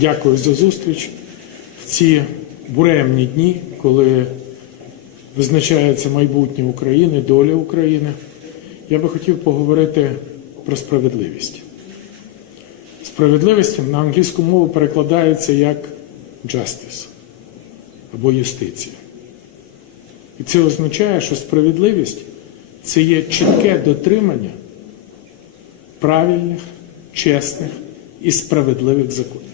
Дякую за зустріч в ці буремні дні, коли визначається майбутнє України, доля України. Я би хотів поговорити про справедливість. Справедливість на англійську мову перекладається як justice або юстиція. І це означає, що справедливість це є чітке дотримання правильних, чесних і справедливих законів.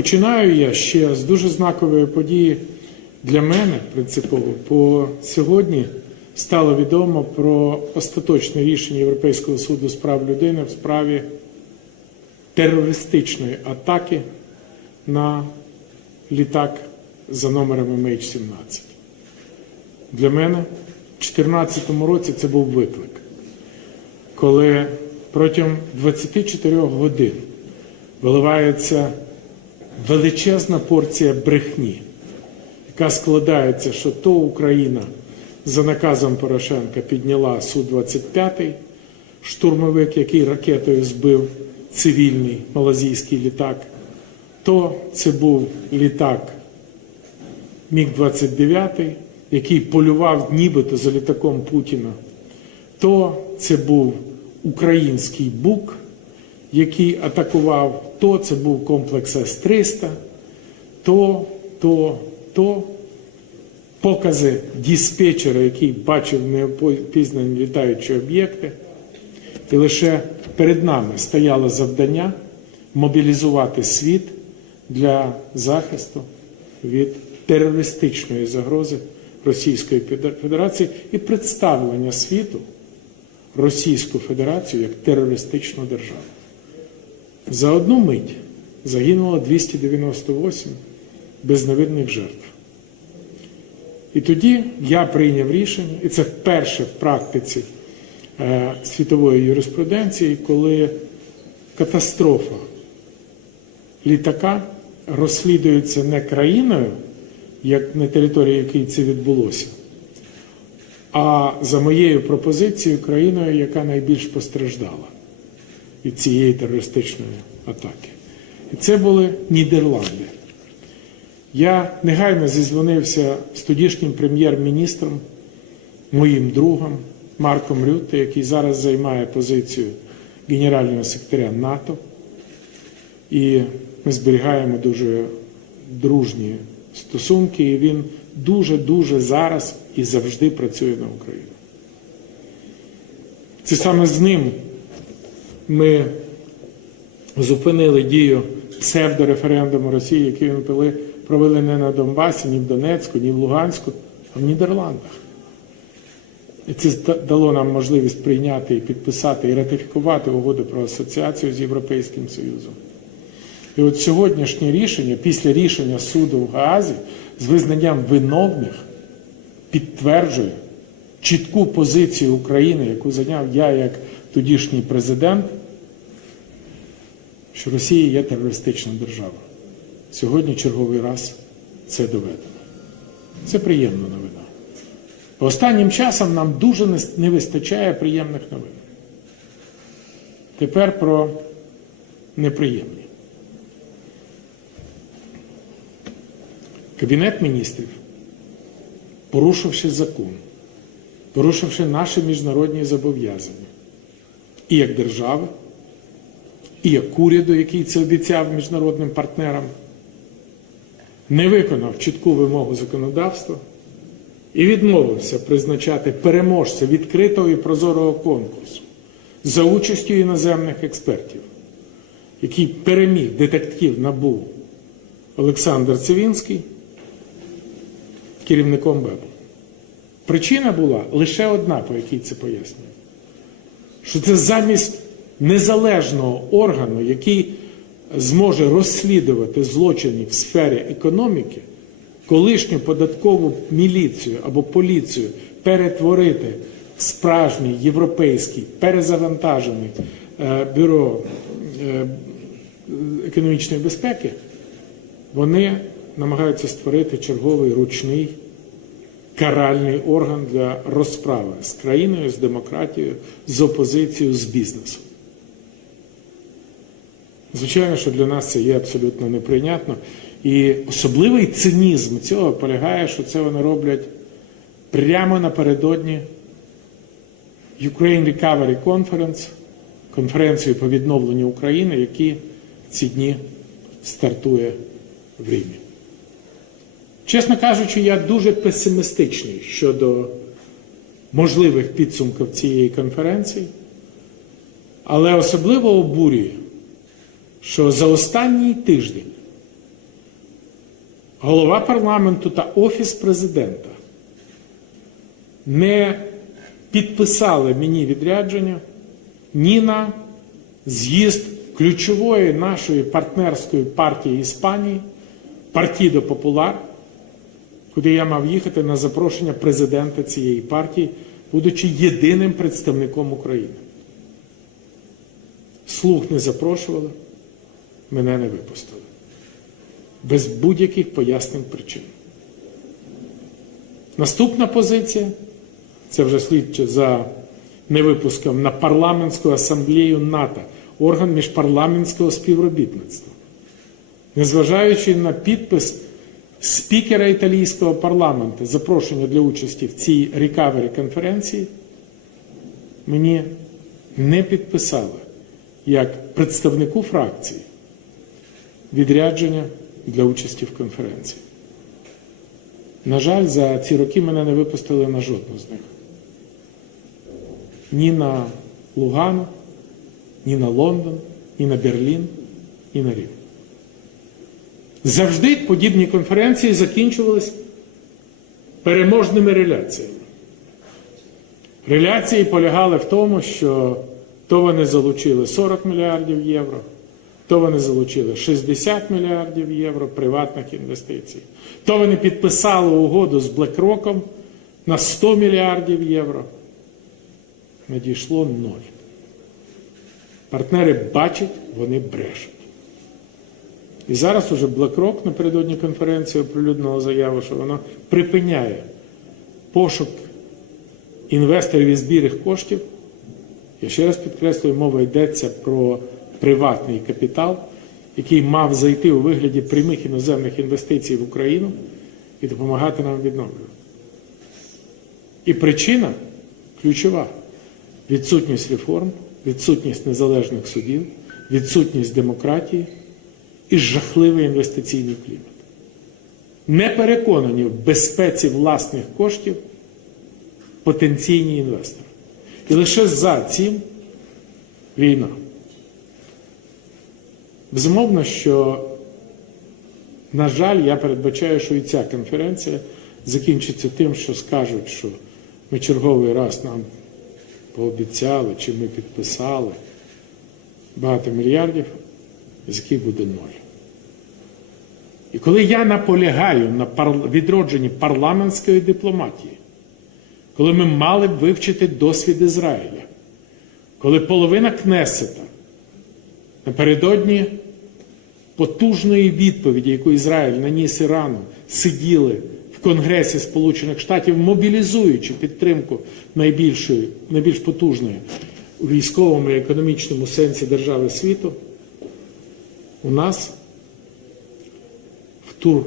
Починаю я ще з дуже знакової події для мене принципово, бо сьогодні стало відомо про остаточне рішення Європейського суду з прав людини в справі терористичної атаки на літак за номерами MH17. Для мене в 2014 році це був виклик, коли протягом 24 годин виливається величезна порція брехні, яка складається, що то Україна за наказом Порошенка підняла Су-25, штурмовик, який ракетою збив цивільний малазійський літак, то це був літак Міг-29, який полював нібито за літаком Путіна, то це був український бук, який атакував, то це був комплекс С-300, то, то, то покази диспетчера, який бачив неопізнані літаючі об'єкти. І лише перед нами стояло завдання мобілізувати світ для захисту від терористичної загрози Російської Федерації і представлення світу Російську Федерацію як терористичну державу. За одну мить загинуло 298 безневинних жертв. І тоді я прийняв рішення, і це вперше в практиці е, світової юриспруденції, коли катастрофа літака розслідується не країною, як на території якої це відбулося, а за моєю пропозицією країною, яка найбільш постраждала від цієї терористичної атаки. І це були Нідерланди. Я негайно зізвонився з тодішнім прем'єр-міністром, моїм другом Марком Рютте, який зараз займає позицію генерального секретаря НАТО. І ми зберігаємо дуже дружні стосунки, і він дуже-дуже зараз і завжди працює на Україну. Це саме з ним ми зупинили дію псевдореферендуму Росії, який вони провели не на Донбасі, ні в Донецьку, ні в Луганську, а в Нідерландах. І це дало нам можливість прийняти і підписати і ратифікувати угоду про асоціацію з Європейським Союзом. І от сьогоднішнє рішення, після рішення суду в Гаазі, з визнанням виновних, підтверджує чітку позицію України, яку зайняв я як тодішній президент, що Росія є терористична держава. Сьогодні черговий раз це доведено. Це приємна новина. Останнім часом нам дуже не вистачає приємних новин. Тепер про неприємні. Кабінет міністрів, порушивши закон, порушивши наші міжнародні зобов'язання, і як держави, і як уряду, який це обіцяв міжнародним партнерам, не виконав чітку вимогу законодавства і відмовився призначати переможця відкритого і прозорого конкурсу за участю іноземних експертів, який переміг детектив НАБУ Олександр Цивінський керівником БЕБу. Причина була лише одна, по якій це пояснює, що це замість незалежного органу, який зможе розслідувати злочини в сфері економіки, колишню податкову міліцію або поліцію перетворити в справжній європейський перезавантажений е, бюро е, економічної безпеки, вони намагаються створити черговий ручний каральний орган для розправи з країною, з демократією, з опозицією, з бізнесом. Звичайно, що для нас це є абсолютно неприйнятно. І особливий цинізм цього полягає, що це вони роблять прямо напередодні Ukraine Recovery Conference, конференцію по відновленню України, які в ці дні стартує в Римі. Чесно кажучи, я дуже песимістичний щодо можливих підсумків цієї конференції, але особливо обурює, що за останній тиждень голова парламенту та офіс президента не підписали мені відрядження ні на з'їзд ключової нашої партнерської партії Іспанії Партідо Популар, куди я мав їхати на запрошення президента цієї партії, будучи єдиним представником України. Слух не запрошували, мене не випустили. Без будь-яких пояснень причин. Наступна позиція це вже слідче за невипуском на парламентську асамблею НАТО, орган міжпарламентського співробітництва. Незважаючи на підпис спікера італійського парламенту, запрошення для участі в цій рекавері конференції, мені не підписали як представнику фракції відрядження для участі в конференції. На жаль, за ці роки мене не випустили на жодну з них. Ні на Лугану, ні на Лондон, ні на Берлін, ні на Рим. Завжди подібні конференції закінчувались переможними реляціями. Реляції полягали в тому, що то вони залучили 40 мільярдів євро, то вони залучили 60 мільярдів євро приватних інвестицій, то вони підписали угоду з BlackRock на 100 мільярдів євро. Надійшло ноль. Партнери бачать, вони брешуть. І зараз уже BlackRock напередодні конференції оприлюднила заяву, що вона припиняє пошук інвесторів і збір їх коштів. Я ще раз підкреслюю, мова йдеться про приватний капітал, який мав зайти у вигляді прямих іноземних інвестицій в Україну і допомагати нам відновлювати. І причина ключова відсутність реформ, відсутність незалежних судів, відсутність демократії і жахливий інвестиційний клімат. Не переконані в безпеці власних коштів потенційні інвестори. І лише за цим війна. Безумовно, що, на жаль, я передбачаю, що і ця конференція закінчиться тим, що скажуть, що ми черговий раз нам пообіцяли, чи ми підписали багато мільярдів, з яких буде ноль. І коли я наполягаю на відродженні парламентської дипломатії, коли ми мали б вивчити досвід Ізраїля, коли половина Кнесета напередодні потужної відповіді, яку Ізраїль наніс Ірану, сиділи в Конгресі Сполучених Штатів, мобілізуючи підтримку найбільшої, найбільш потужної у військовому і економічному сенсі держави світу, у нас в тур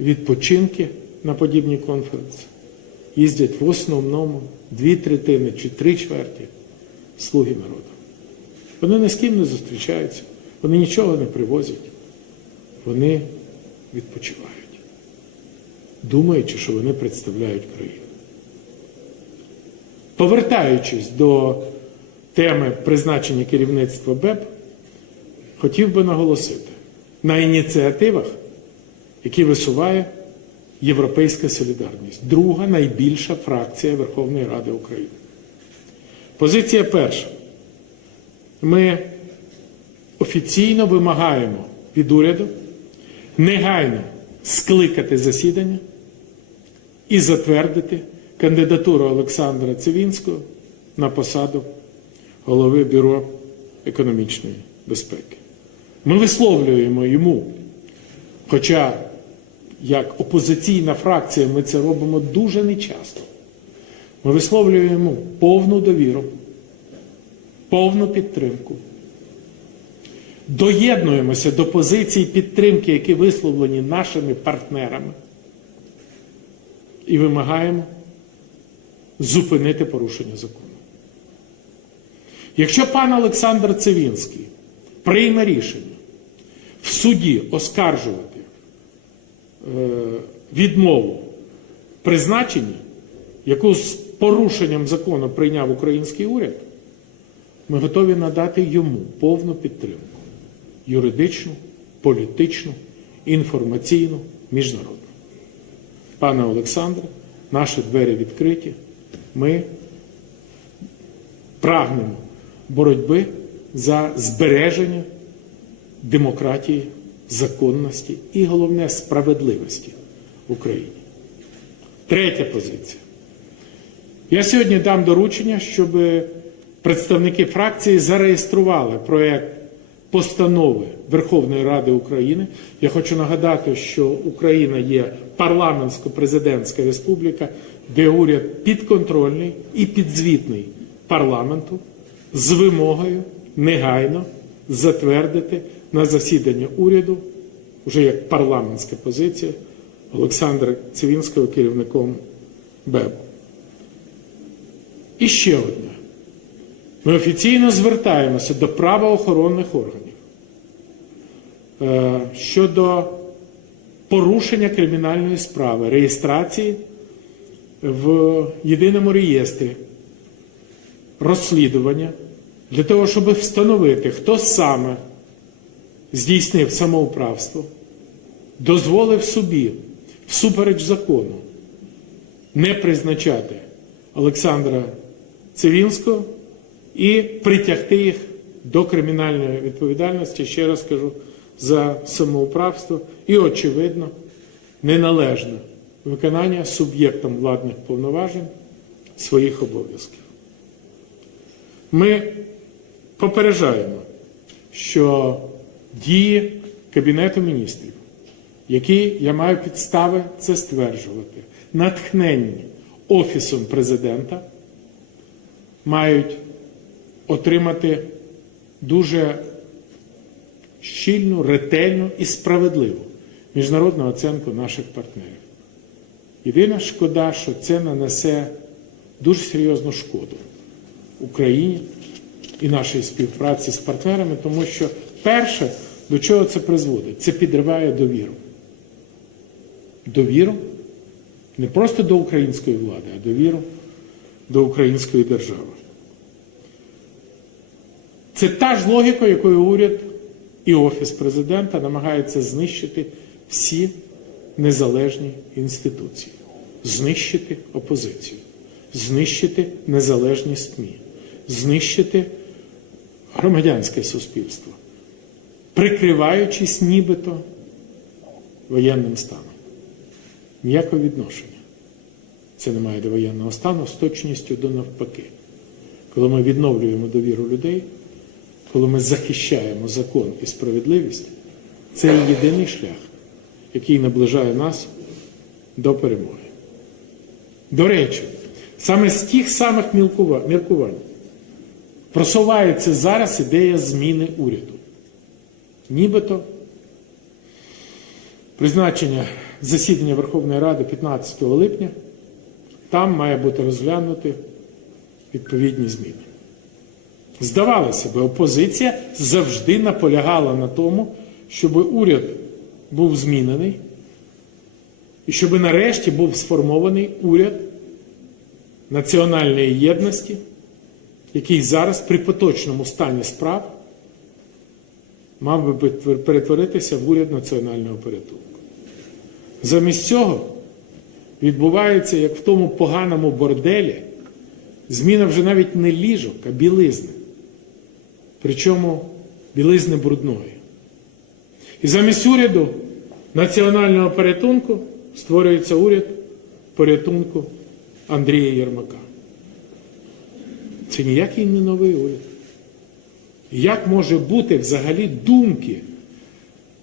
відпочинки на подібні конференції їздять в основному дві третини чи три чверті слуги народу. Вони ні з ким не зустрічаються, вони нічого не привозять, вони відпочивають, думаючи, що вони представляють країну. Повертаючись до теми призначення керівництва БЕП, хотів би наголосити на ініціативах, які висуває Європейська солідарність, друга найбільша фракція Верховної Ради України. Позиція перша. Ми офіційно вимагаємо від уряду негайно скликати засідання і затвердити кандидатуру Олександра Цивінського на посаду голови Бюро економічної безпеки. Ми висловлюємо йому, хоча як опозиційна фракція ми це робимо дуже нечасто. Ми висловлюємо йому повну довіру, повну підтримку. доєднуємося до позицій підтримки, які висловлені нашими партнерами, і вимагаємо зупинити порушення закону. Якщо пан Олександр Цивінський прийме рішення в суді оскаржувати е, відмову призначенні, яку з порушенням закону прийняв український уряд, ми готові надати йому повну підтримку юридичну, політичну, інформаційну, міжнародну. Пане Олександре, наші двері відкриті. Ми прагнемо боротьби за збереження демократії, законності і головне справедливості в Україні. Третя позиція. Я сьогодні дам доручення, щоб представники фракції зареєстрували проєкт постанови Верховної Ради України. Я хочу нагадати, що Україна є парламентсько-президентська республіка, де уряд підконтрольний і підзвітний парламенту з вимогою негайно затвердити на засідання уряду, вже як парламентська позиція, Олександра Цивінського керівником БЕБ. І ще одне. Ми офіційно звертаємося до правоохоронних органів е, щодо порушення кримінальної справи, реєстрації в єдиному реєстрі розслідування для того, щоб встановити, хто саме здійснив самоуправство, дозволив собі всупереч закону не призначати Олександра Цивінського і притягти їх до кримінальної відповідальності, ще раз кажу, за самоуправство і, очевидно, неналежне виконання суб'єктом владних повноважень своїх обов'язків. Ми попереджаємо, що дії Кабінету міністрів, які я маю підстави це стверджувати, натхненні Офісом президента, мають отримати дуже щільну, ретельну і справедливу міжнародну оцінку наших партнерів. Єдина шкода, що це нанесе дуже серйозну шкоду Україні і нашій співпраці з партнерами, тому що перше, до чого це призводить, це підриває довіру. Довіру не просто до української влади, а довіру до української держави. Це та ж логіка, якою уряд і Офіс президента намагаються знищити всі незалежні інституції, знищити опозицію, знищити незалежність СМІ, знищити громадянське суспільство, прикриваючись нібито воєнним станом. Ніякого відношення. Це не має до воєнного стану з точністю до навпаки. Коли ми відновлюємо довіру людей, коли ми захищаємо закон і справедливість, це єдиний шлях, який наближає нас до перемоги. До речі, саме з тих самих міркувань просувається зараз ідея зміни уряду. Нібито призначення засідання Верховної Ради 15 липня, там має бути розглянути відповідні зміни. Здавалося б, опозиція завжди наполягала на тому, щоб уряд був змінений, і щоб нарешті був сформований уряд національної єдності, який зараз при поточному стані справ мав би перетворитися в уряд національного порятунку. Замість цього відбувається, як в тому поганому борделі, зміна вже навіть не ліжок, а білизни. Причому білизни брудної. І замість уряду національного порятунку створюється уряд порятунку Андрія Єрмака. Це ніякий не новий уряд. Як може бути взагалі думки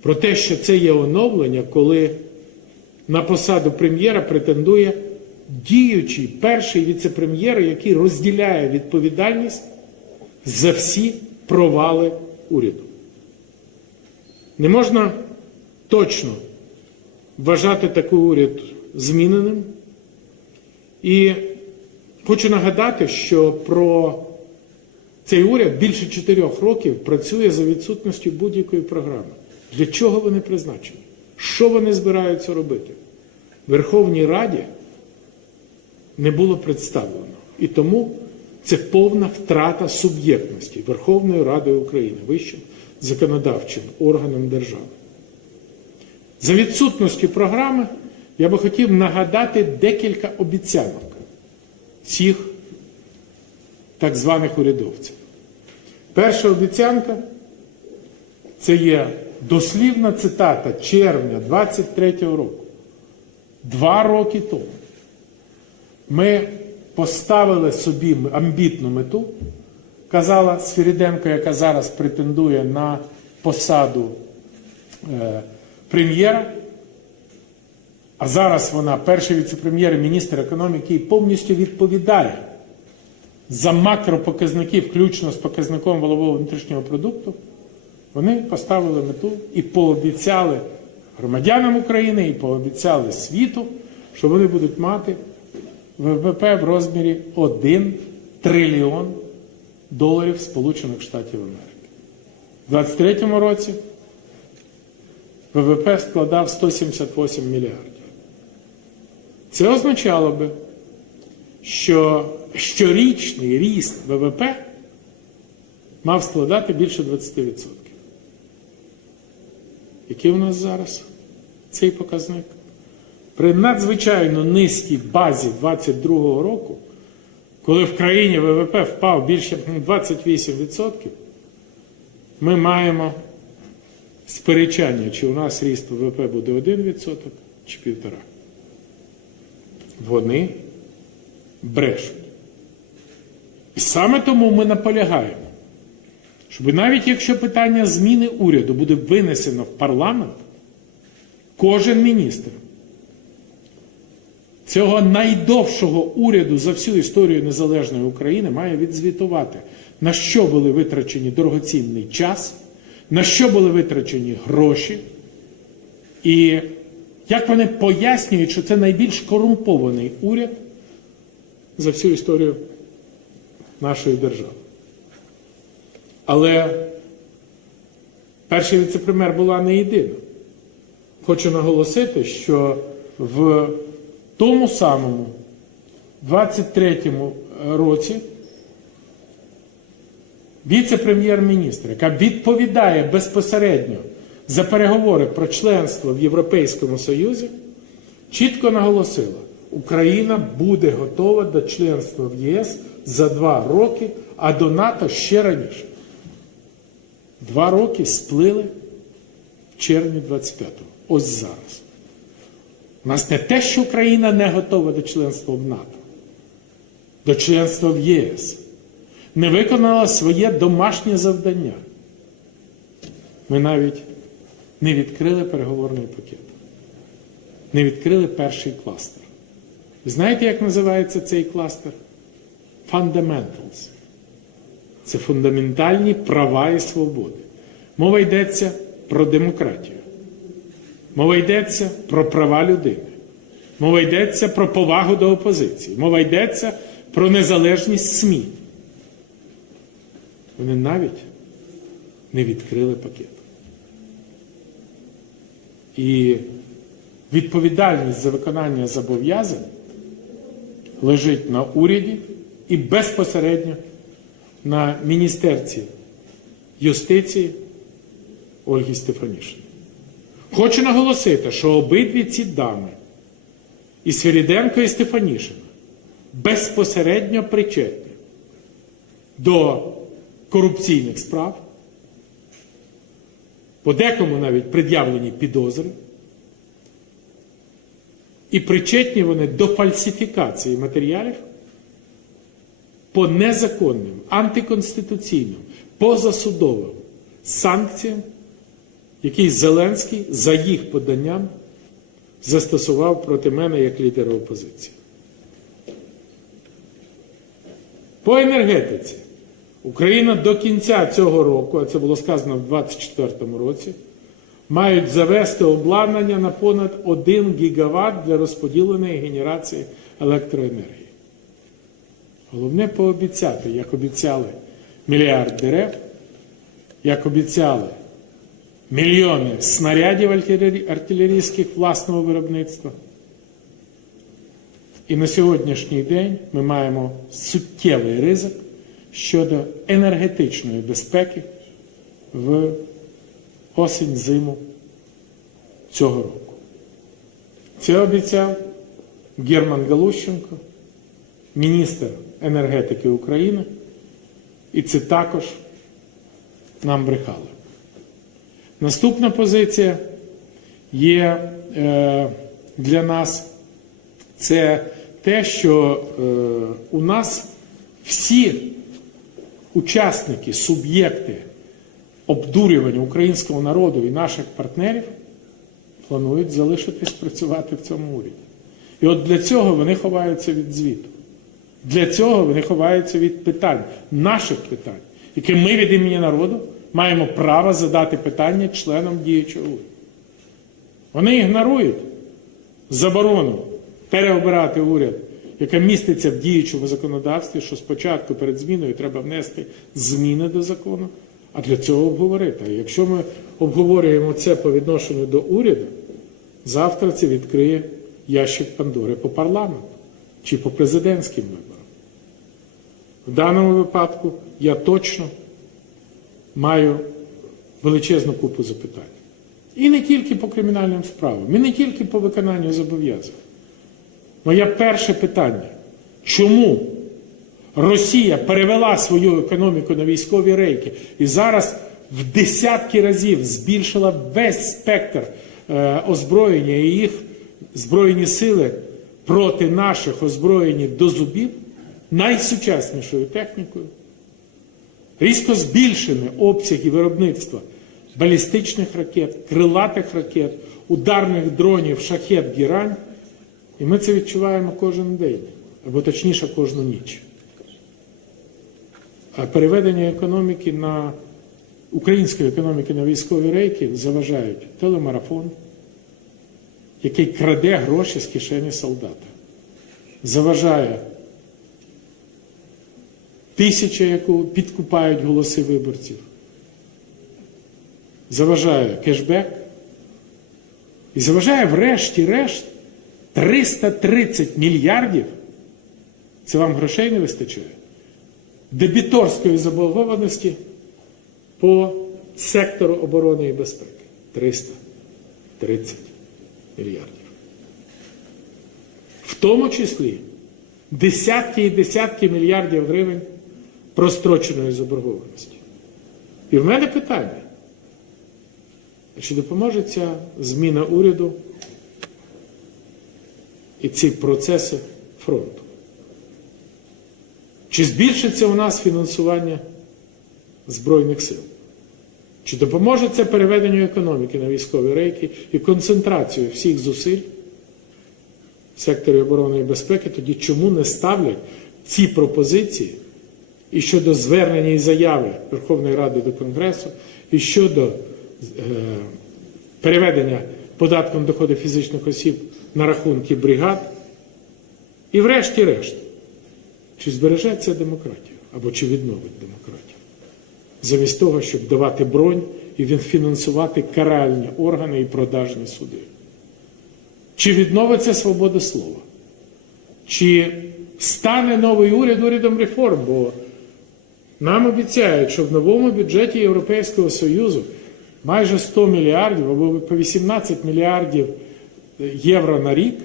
про те, що це є оновлення, коли на посаду прем'єра претендує діючий перший віце-прем'єр, який розділяє відповідальність за всі провали уряду. Не можна точно вважати такий уряд зміненим. І хочу нагадати, що про цей уряд більше чотирьох років працює за відсутністю будь-якої програми. Для чого вони призначені? Що вони збираються робити? Верховній Раді не було представлено. І тому це повна втрата суб'єктності Верховної Ради України, вищим законодавчим органом держави. За відсутністю програми я би хотів нагадати декілька обіцянок цих так званих урядовців. Перша обіцянка це є дослівна цитата червня 23-го року. Два роки тому ми поставили собі амбітну мету, казала Сфіріденко, яка зараз претендує на посаду е, прем'єра. А зараз вона перший віце-прем'єр і міністр економіки і повністю відповідає за макропоказники, включно з показником валового внутрішнього продукту. Вони поставили мету і пообіцяли громадянам України, і пообіцяли світу, що вони будуть мати ВВП в розмірі 1 трильйон доларів Сполучених Штатів Америки. У 2023 році ВВП складав 178 мільярдів. Це означало би, що щорічний ріст ВВП мав складати більше 20%. Який у нас зараз цей показник? При надзвичайно низькій базі 2022 року, коли в країні ВВП впав більше ніж 28%, ми маємо сперечання, чи у нас ріст ВВП буде 1% чи 1,5%. Вони брешуть. І саме тому ми наполягаємо, щоб навіть якщо питання зміни уряду буде винесено в парламент, кожен міністр цього найдовшого уряду за всю історію незалежної України має відзвітувати, на що були витрачені дорогоцінний час, на що були витрачені гроші, і як вони пояснюють, що це найбільш корумпований уряд за всю історію нашої держави. Але перший віце-прем'єр була не єдина. Хочу наголосити, що в тому самому 23-му році віце-прем'єр-міністр, яка відповідає безпосередньо за переговори про членство в Європейському Союзі, чітко наголосила, Україна буде готова до членства в ЄС за два роки, а до НАТО ще раніше. Два роки сплили в червні 25-го. Ось зараз. У нас не те, що Україна не готова до членства в НАТО, до членства в ЄС. Не виконала своє домашнє завдання. Ми навіть не відкрили переговорний пакет. Не відкрили перший кластер. Ви знаєте, як називається цей кластер? Fundamentals. Це фундаментальні права і свободи. Мова йдеться про демократію. Мова йдеться про права людини. Мова йдеться про повагу до опозиції. Мова йдеться про незалежність СМІ. Вони навіть не відкрили пакет. І відповідальність за виконання зобов'язань лежить на уряді і безпосередньо на міністерці юстиції Ольги Стефанішини. Хочу наголосити, що обидві ці дами, і Свиріденко, і Стефанішина, безпосередньо причетні до корупційних справ, по декому навіть пред'явлені підозри, і причетні вони до фальсифікації матеріалів по незаконним, антиконституційним, позасудовим санкціям, який Зеленський за їх поданням застосував проти мене як лідера опозиції. По енергетиці Україна до кінця цього року, а це було сказано в 2024 році, мають завести обладнання на понад 1 гігаватт для розподіленої генерації електроенергії. Головне пообіцяти, як обіцяли мільярд дерев, як обіцяли мільйони снарядів артилерійських власного виробництва. І на сьогоднішній день ми маємо суттєвий ризик щодо енергетичної безпеки в осінь-зиму цього року. Це обіцяв Герман Галущенко, міністр енергетики України, і це також нам брехали. Наступна позиція є е, для нас це те, що е, у нас всі учасники, суб'єкти обдурювання українського народу і наших партнерів планують залишитись працювати в цьому уряді. І от для цього вони ховаються від звіту. Для цього вони ховаються від питань, наших питань, які ми від імені народу маємо право задати питання членам діючого уряду. Вони ігнорують заборону переобирати уряд, яка міститься в діючому законодавстві, що спочатку перед зміною треба внести зміни до закону, а для цього обговорити. А якщо ми обговорюємо це по відношенню до уряду, завтра це відкриє ящик Пандори по парламенту чи по президентським виборам. В даному випадку я точно маю величезну купу запитань. І не тільки по кримінальним справам, і не тільки по виконанню зобов'язань. Моє перше питання: чому Росія перевела свою економіку на військові рейки і зараз в десятки разів збільшила весь спектр е, озброєння і їх збройні сили проти наших озброєні до зубів найсучаснішою технікою? Різко збільшені обсяги виробництва балістичних ракет, крилатих ракет, ударних дронів, шахет, гірань. І ми це відчуваємо кожен день, або точніше кожну ніч. А переведення економіки на української економіки на військові рейки заважають телемарафон, який краде гроші з кишені солдата. Заважає тисяча, яку підкупають голоси виборців. Заважає кешбек. І заважає врешті-решт 330 мільярдів. Це вам грошей не вистачає? Дебіторської заборгованості по сектору оборони і безпеки. 330 мільярдів. В тому числі десятки і десятки мільярдів гривень простроченої заборгованості. І в мене питання. Чи допоможе ця зміна уряду і ці процеси фронту? Чи збільшиться у нас фінансування Збройних сил? Чи допоможе це переведенню економіки на військові рейки і концентрацію всіх зусиль в секторі оборони і безпеки? Тоді чому не ставлять ці пропозиції і щодо звернення і заяви Верховної Ради до Конгресу, і щодо е, переведення податком доходу фізичних осіб на рахунки бригад. І врешті-решт, чи збережеться демократія або чи відновить демократію? Замість того, щоб давати бронь і фінансувати каральні органи і продажні суди. Чи відновиться свобода слова? Чи стане новий уряд урядом реформ? Бо нам обіцяють, що в новому бюджеті Європейського Союзу майже 100 мільярдів або по 18 мільярдів євро на рік,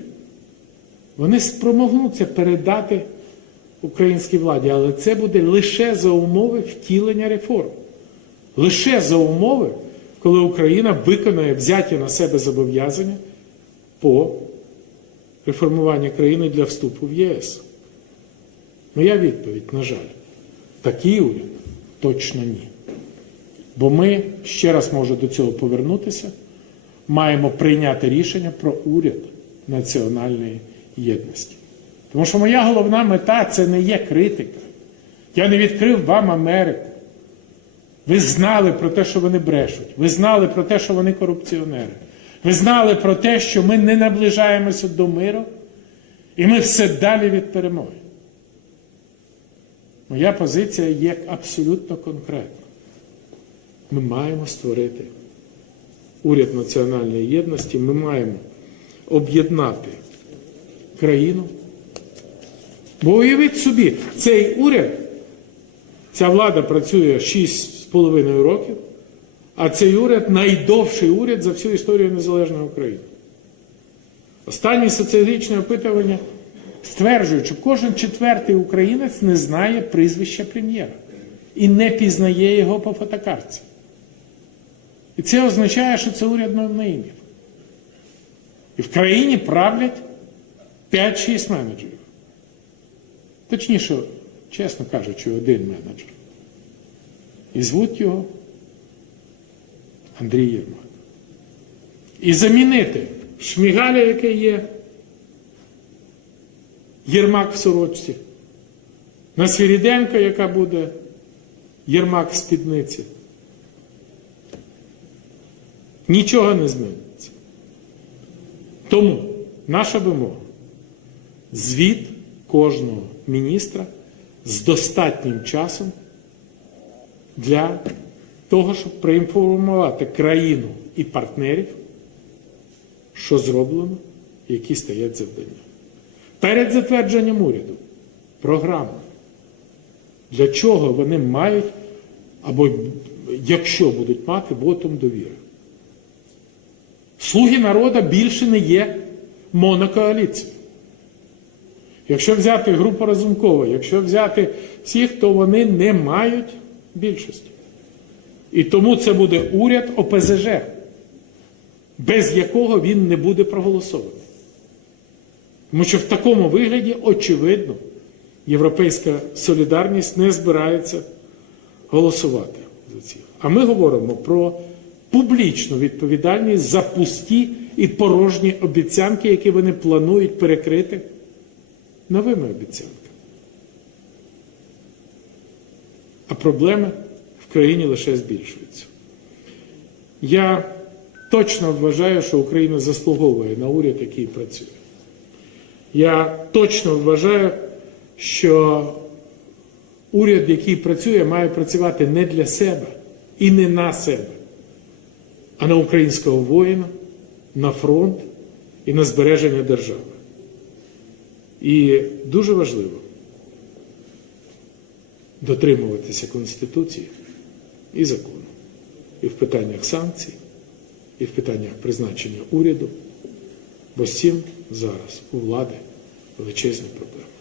вони спромогнуться передати українській владі, але це буде лише за умови втілення реформ. Лише за умови, коли Україна виконає взяті на себе зобов'язання по реформуванню країни для вступу в ЄС. Моя відповідь, на жаль, такий уряд точно ні. Бо ми, ще раз можу до цього повернутися, маємо прийняти рішення про уряд національної єдності. Тому що моя головна мета це не є критика. Я не відкрив вам Америку. Ви знали про те, що вони брешуть. Ви знали про те, що вони корупціонери. Ви знали про те, що ми не наближаємося до миру, і ми все далі від перемоги. Моя позиція є абсолютно конкретна. Ми маємо створити уряд національної єдності, ми маємо об'єднати країну. Бо уявіть собі, цей уряд, ця влада працює 6,5 років, а цей уряд найдовший уряд за всю історію незалежної України. Останні соціологічні опитування стверджують, що кожен четвертий українець не знає прізвища прем'єра і не пізнає його по фотокартці. І це означає, що це уряд ноунеймів. І в країні правлять 5-6 менеджерів. Точніше, чесно кажучи, один менеджер. І звуть його Андрій Єрмак. І замінити Шмігаля, який є, Єрмак в сорочці, на Свіріденка, яка буде Єрмак в спідниці. Нічого не зміниться. Тому наша вимога звіт кожного міністра з достатнім часом для того, щоб проінформувати країну і партнерів, що зроблено, які стоять завдання. Перед затвердженням уряду програма, для чого вони мають, або якщо будуть мати вотом довіри. Слуги народу більше не є монокоаліцією. Якщо взяти групу Разумкова, якщо взяти всіх, то вони не мають більшості. І тому це буде уряд ОПЗЖ, без якого він не буде проголосований. Тому що в такому вигляді, очевидно, Європейська солідарність не збирається голосувати за ці. А ми говоримо про публічну відповідальність за пусті і порожні обіцянки, які вони планують перекрити новими обіцянками. А проблеми в країні лише збільшуються. Я точно вважаю, що Україна заслуговує на уряд, який працює. Я точно вважаю, що уряд, який працює, має працювати не для себе і не на себе, а на українського воїна, на фронт і на збереження держави. І дуже важливо дотримуватися Конституції і закону. І в питаннях санкцій, і в питаннях призначення уряду, бо з цим зараз у влади величезні проблеми.